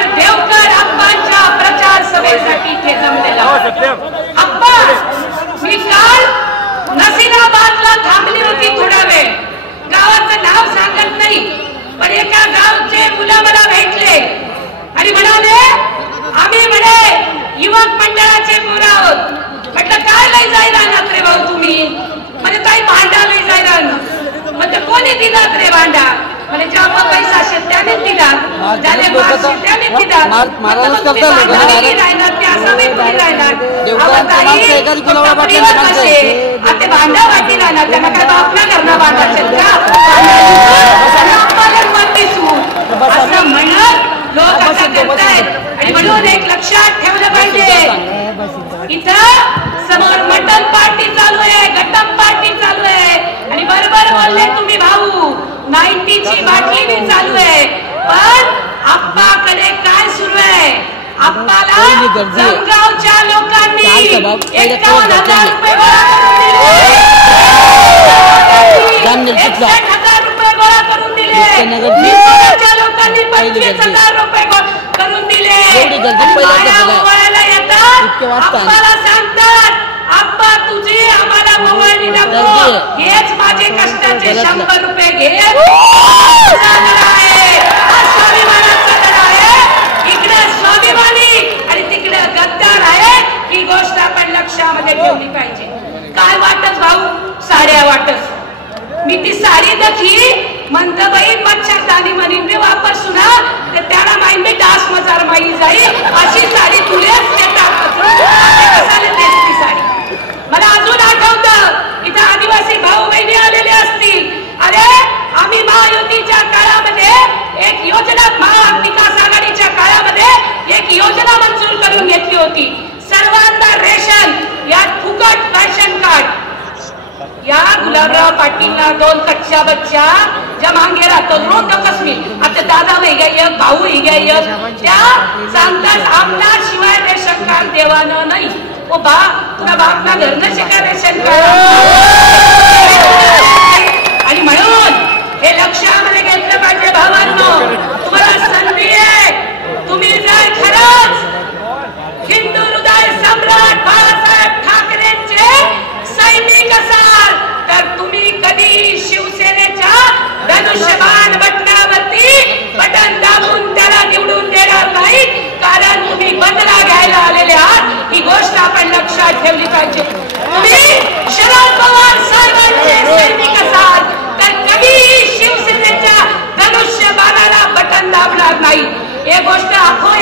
आपण देवकर आप्पांच्या प्रचार सभेसाठी इथे जमलेला आप्पा मी काल नसीराबादला थांबली होती थोडा वेळ गावाचं नाव सांगत नाही पण एका गावचे मुलं मला भेटले आणि म्हणाले आम्ही म्हणे युवक मंडळाचे पोरं आहोत म्हटलं काय लय जायला ना रे भाऊ तुम्ही म्हणजे काही भांडा लय जायला म्हणजे कोणी दिलात रे भांडा म्हणजे ज्याला पैसा असेल त्याने दिला ज्याने त्याने दिला आता भांडा वाटी राहणार त्यांना काय आपल्या घरना भांडा असेल का असं म्हणत लोक असं करतायत आणि म्हणून एक लक्षात ठेवलं पाहिजे इथं समोर मटन पार्टी चालू आहे गट्टम पार्टी चालू आहे आणि बरोबर बोलले तुम्ही भाऊ 90 ची बाटली भी चालू आहे पण आप्पाकडे काय सुरू आहे आप्पाला जमगावच्या लोकांनी 51,000 रुपये गोळा करून दिले 61,000 रुपये गोळा करून दिले निमोच्या लोकांनी 25,000 रुपये करून दिले गोळ्याला येतात आप्पाला सांगतात आप्पा तुझे आम्हाला मोबाईल नको हेच माझे कष्टाचे 100 रुपये घे स्वाभिमानाचा लढा आहे इकडे स्वाभिमानी आणि तिकडे गद्दार आहे ही गोष्ट आपण लक्षामध्ये ठेवली पाहिजे काय वाटच भाऊ साड्या वाटच मी ती साडी देखी म्हणत बाई मच्छरदानी म्हणीन मी वापर सुना तर त्याला माहीत मी डास मजार माई जाई अशी साडी तुलेच देतात कसाले देस ती साडी मला अजून आठवतं इथं आदिवासी भाऊ बहिणी आलेले असतील अरे आम्ही महायुतीच्या काळामध्ये एक योजना महाविकास आघाडीच्या काळामध्ये एक योजना मंजूर करून घेतली होती सर्वांना रेशन यात फुकट राशन कार्ड या गुलाबराव पाटीलना 2 कच्च्या बच्चा ज्या मागे राहतो रोज कसमी आता दादा वही गया भाऊ ही गया त्या सांगतात आमदार शिवाय रेशन कार्ड देवानं नाही ओ बा तुला बापना घरनं शिका रेशन कार्ड आणि म्हणून हे लक्षामध्ये घेतलं पाहिजे भावांनो तुम्हाला संधी आहे तुम्ही जर खरंच हिंदू हृदय सम्राट बाळासाहेब ठाकरेंचे सैनिक असाल तर तुम्ही कधी शिवसेनेच्या धनुष्यबाण बटनावरती बटन दाबून त्याला निवडून देणार नाही कारण तुम्ही बदला घ्यायला आलेले आहात ही गोष्ट आपण लक्षात ठेवली पाहिजे तुम्ही शरद पवार साहेबांचे सैनिक असाल तर कधीही शिवसेनेच्या धनुष्यबाणाला बटन दाबणार नाही हे गोष्ट आखो